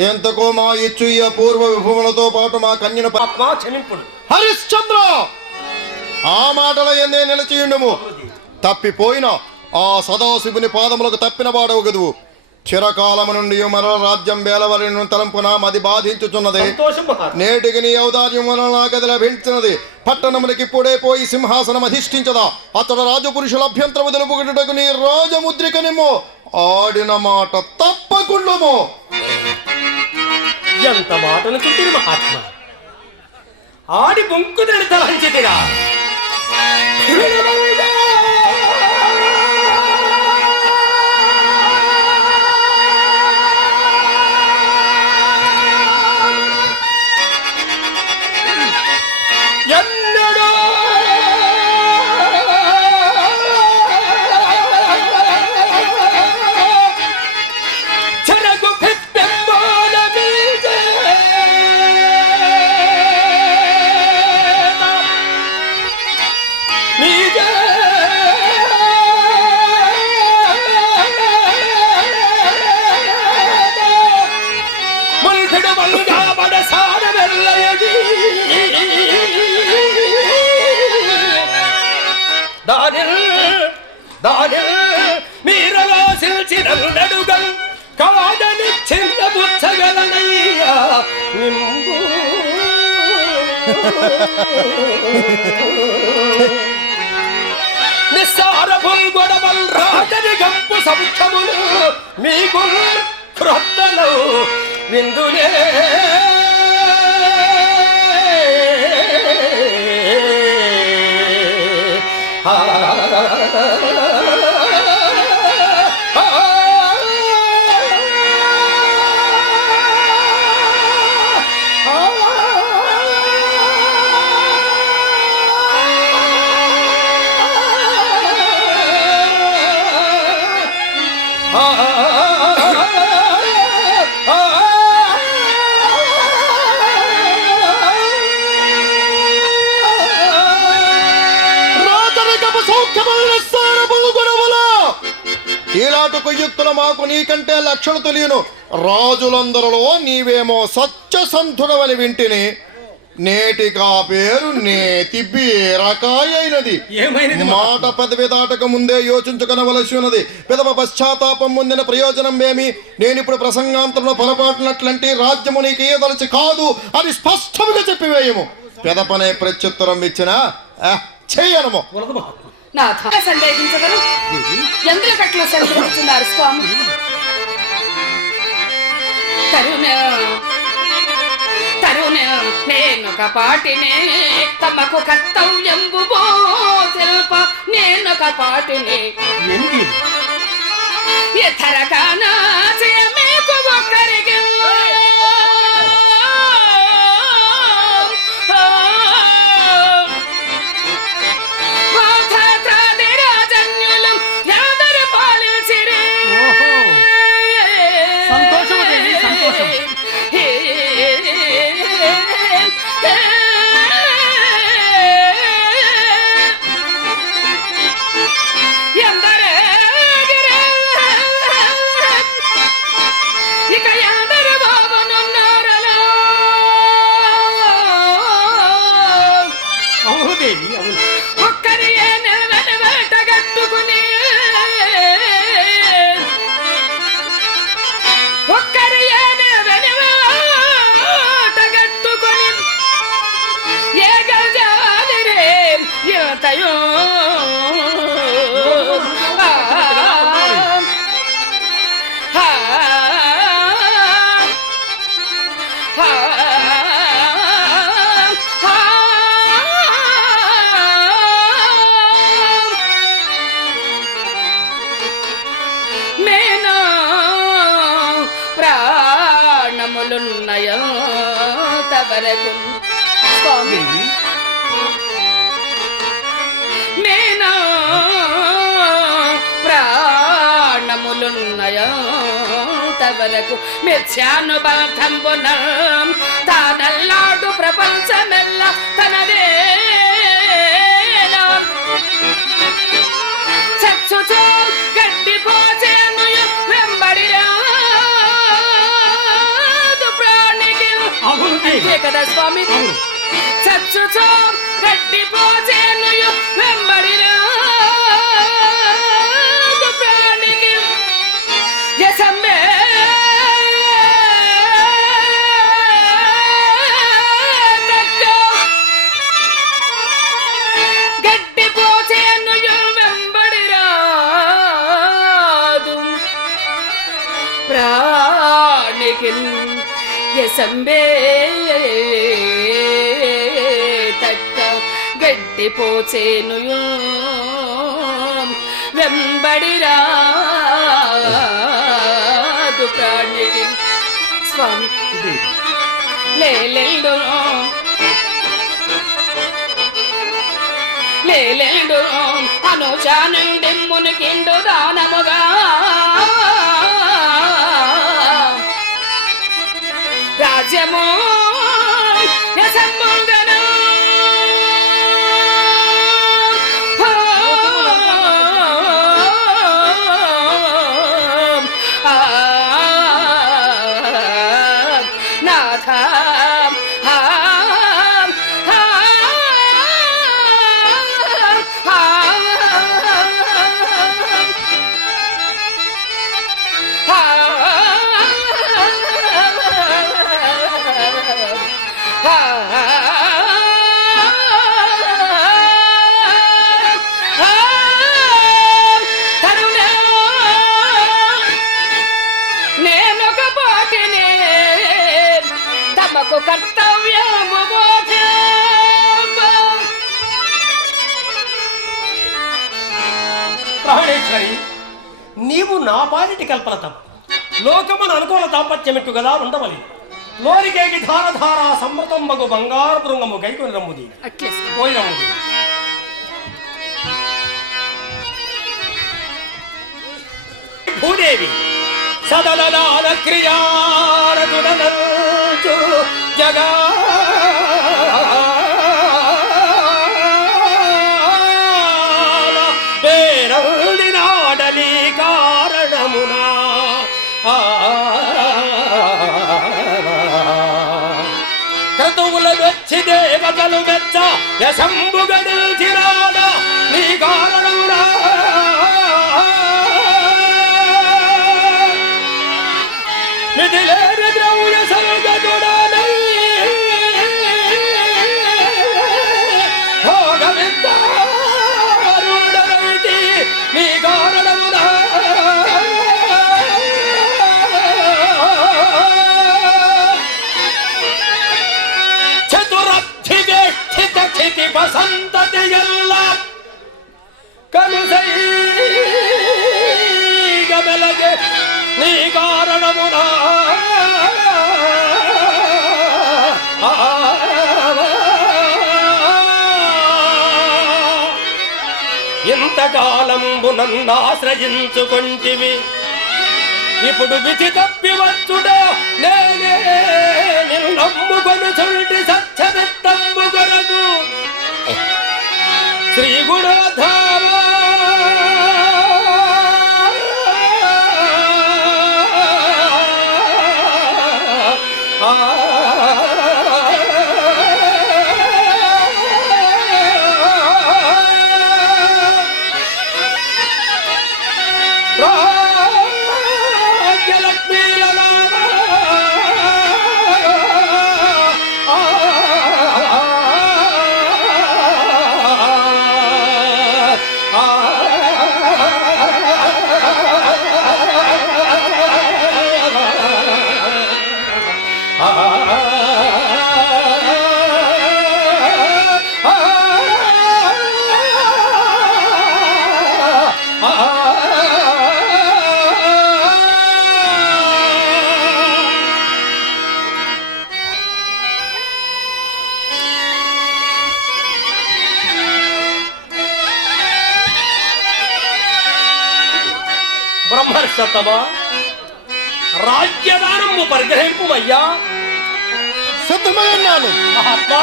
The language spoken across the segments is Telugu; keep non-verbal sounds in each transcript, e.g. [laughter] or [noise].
ఎంతకో మా ఇచ్చు ఈ అపూర్వ విభవములతో పాటు మా కన్యను ఆత్మా క్షమింపుడు. హరిశ్చంద్ర! ఆ మాటల ఎందే నిలిచియుండుము. తప్పిపోయిన ఆ సదాశివుని పాదములకు తప్పిన వాడవు చిరకాలము నుండి మరల రాజ్యం వేలవరిను తలంపున మది బాధించుచున్నది. నేటికి నీ ఔదార్యం వలన నాకది లభించినది. పట్టణములకి ఇప్పుడే పోయి సింహాసనం అధిష్ఠించదా. అతడు రాజపురుషుల అభ్యంతరము తెలుపుకున్నటకు నీ రాజముద్రికనిమ్ము. ఆడిన మాట తప్పకుండము. ఎంత మాటలు చుట్టిన మహాత్మ. ఆడి బొంకుదని తలంచితిరా. నింబు. నిస్సార గొడవల్ రాజని గంపు సంక్షములు మీకు క్రొత్తలు విందులే ఆ ఈలాటు కొయ్యుత్తుల మాకు నీకంటే లక్షలు తెలియను. రాజులందరిలో నీవేమో సత్యసంధుడవని వింటిని. నేటికా పేరు నేతి బీరకాయ అయినది. మాట పదవి దాటక ముందే యోచించుకొనవలసి ఉన్నది. పెదవ పశ్చాత్తాపం పొందిన ప్రయోజనం ఏమి? నేనిప్పుడు ప్రసంగాంతంలో పొరపాటునట్లంటే రాజ్యము నీకు ఏదలచి కాదు అని స్పష్టంగా చెప్పివేయము. పెదపనే ప్రత్యుత్తరం ఇచ్చిన చేయనము. నాథ. సందేహించగలు ఎందుకట్లు సందేహిస్తున్నారు స్వామి? తరుణ తరుణ నేనొక పాటినే తమకు కర్తవ్యంబు శిల్ప నేనొక పాటినే. ఎంది ఎతరకానా మీకు ఒక్కరికి వరకు. స్వామి. దేవి మేనా ప్రాణములున్నయో తవరకు మిథ్యానుబంధంబున తానల్లాడు ప్రపంచమెల్ల తనదే చచ్చుచో కదా స్వామి? అవును. చచ్చుచో గడ్డి పోచేను వెంబడి ప్రాణికి. యసమ్మే గడ్డి పోచేను వెంబడి రాదు ప్రాణికి. ఎసంబే తక్క గడ్డి పోచేను వెంబడి రాదు ప్రాణికి స్వామి. లేలేడు లేలేడు అనుచానుడి మునికిండు దానముగా. రాజ్యము యసమ్మంగను నాథ తమకు కర్తవ్యము బోధింప. ప్రాణేశ్వరి నీవు నా పాలిటి కల్పన తప్పు లోకమును అనుకూల దాంపత్యమిట్టు గదా ఉండవలి లోరికేకి ధార ధార సమృతం మగు బంగారు బృంగము గైకొని రమ్ముది. పోయి రమ్ముది భూదేవి సదలదాన క్రియారతుడనంచు జగా నాడలి కారణమునా. ఆ వెచ్చి దేవతలు వెచ్చ యశంబుగడిచిరాడ నీ కారణమునా. మిథిలేని కారణమునా ఇంతకాలంబు ఇప్పుడు విధి తప్పివచ్చుడా నేనే. బ్రహ్మర్షతమా రాజ్యదానము పరిగ్రహింపుమయ్యా? సిద్ధమై ఉన్నాను మహాత్మా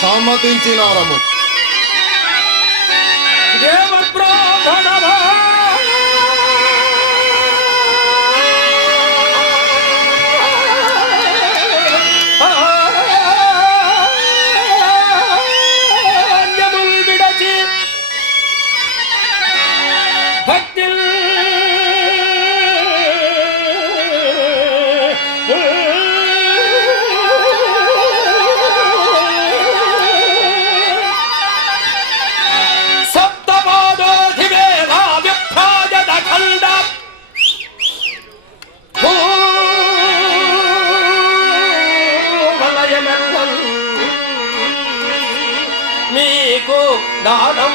సమ్మతించినారము. దేవబ్రాహ్మణమా మీకు దానం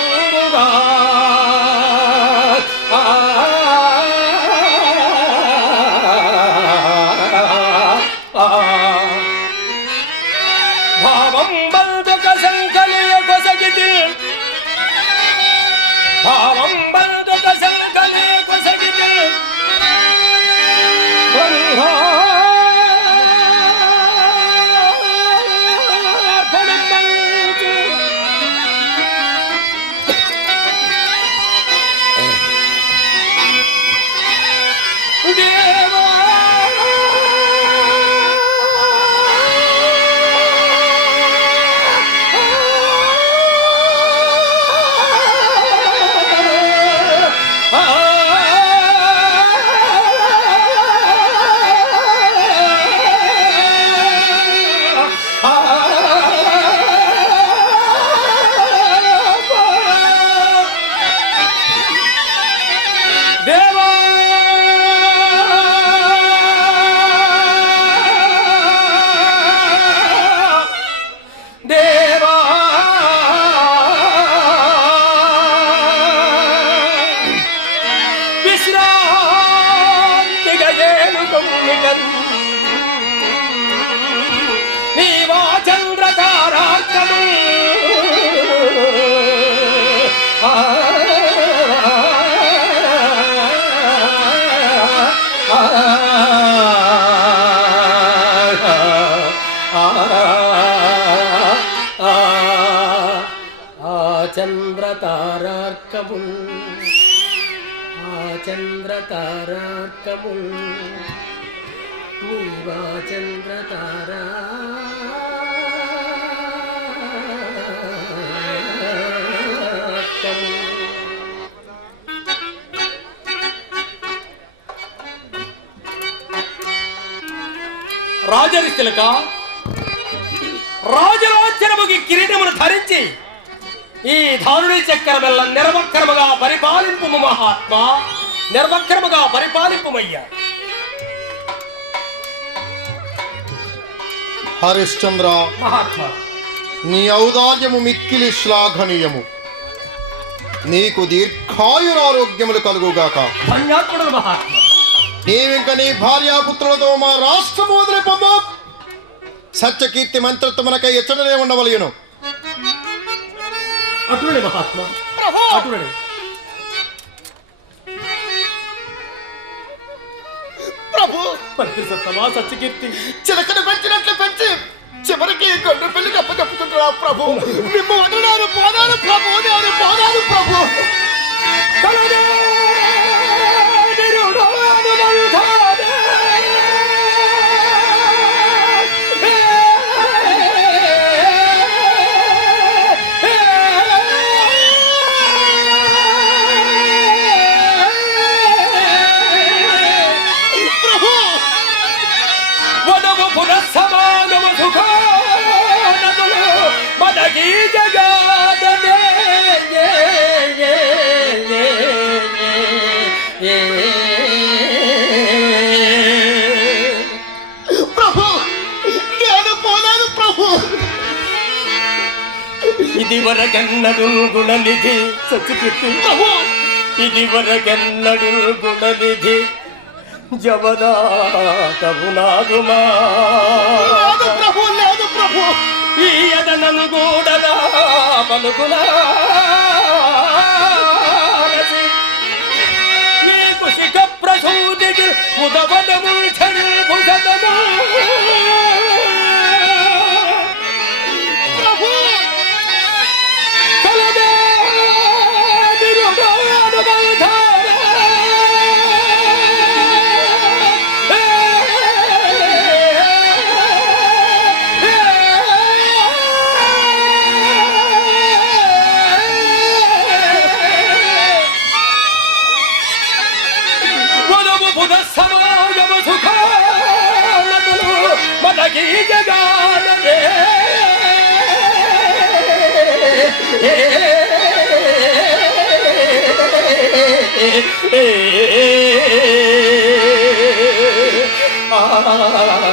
తారార్కముల్ ఆ చంద్ర చంద్రతారార్కము నీవా చంద్రతారా రాజరిస్తులక రాజరాజ్యముకి కిరీటమును ధరించి ఈ ధారుడి చక్కెర వల్ల నిర్వక్రముగా పరిపాలింపు మహాత్మా. నిర్వక్రముగా పరిపాలింపుమయ్యా. హరిశ్చంద్ర మహాత్మా. నీ ఔదార్యము మిక్కిలి శ్లాఘనీయము. నీకు దీర్ఘాయురారోగ్యములు కలుగుగాక. ధన్యాత్ముడు మహాత్మా. నీవింక నీ భార్యాపుత్రులతో మా రాష్ట్రము వదిలిపోమ్మా. సత్యకీర్తి మంత్రత్వమునకై ఎచ్చడనే ఉండవలయును అటుడే మహాత్మా అటుడే ప్రభు! మంత్రి సత్తమా సత్యకీర్తి? చిలకను పెంచినట్లు పెంచి చివరికి గొడ్డు పెళ్ళి ప్రభు. వదలారు పోదారు ప్రభు నేను పోదారు ప్రభు. ఇది వరకెన్నడు గుణనిధి. సత్యకీర్తి. ప్రభు ఇది వరకెన్నడు గుణనిధి జవదాటవునాదుమా లేదు ప్రభు లేదు ప్రభు. ఈ ఎదనను గూడలా శిఖ ప్రసూతికి ముదవదము భుజదము ఆ [laughs]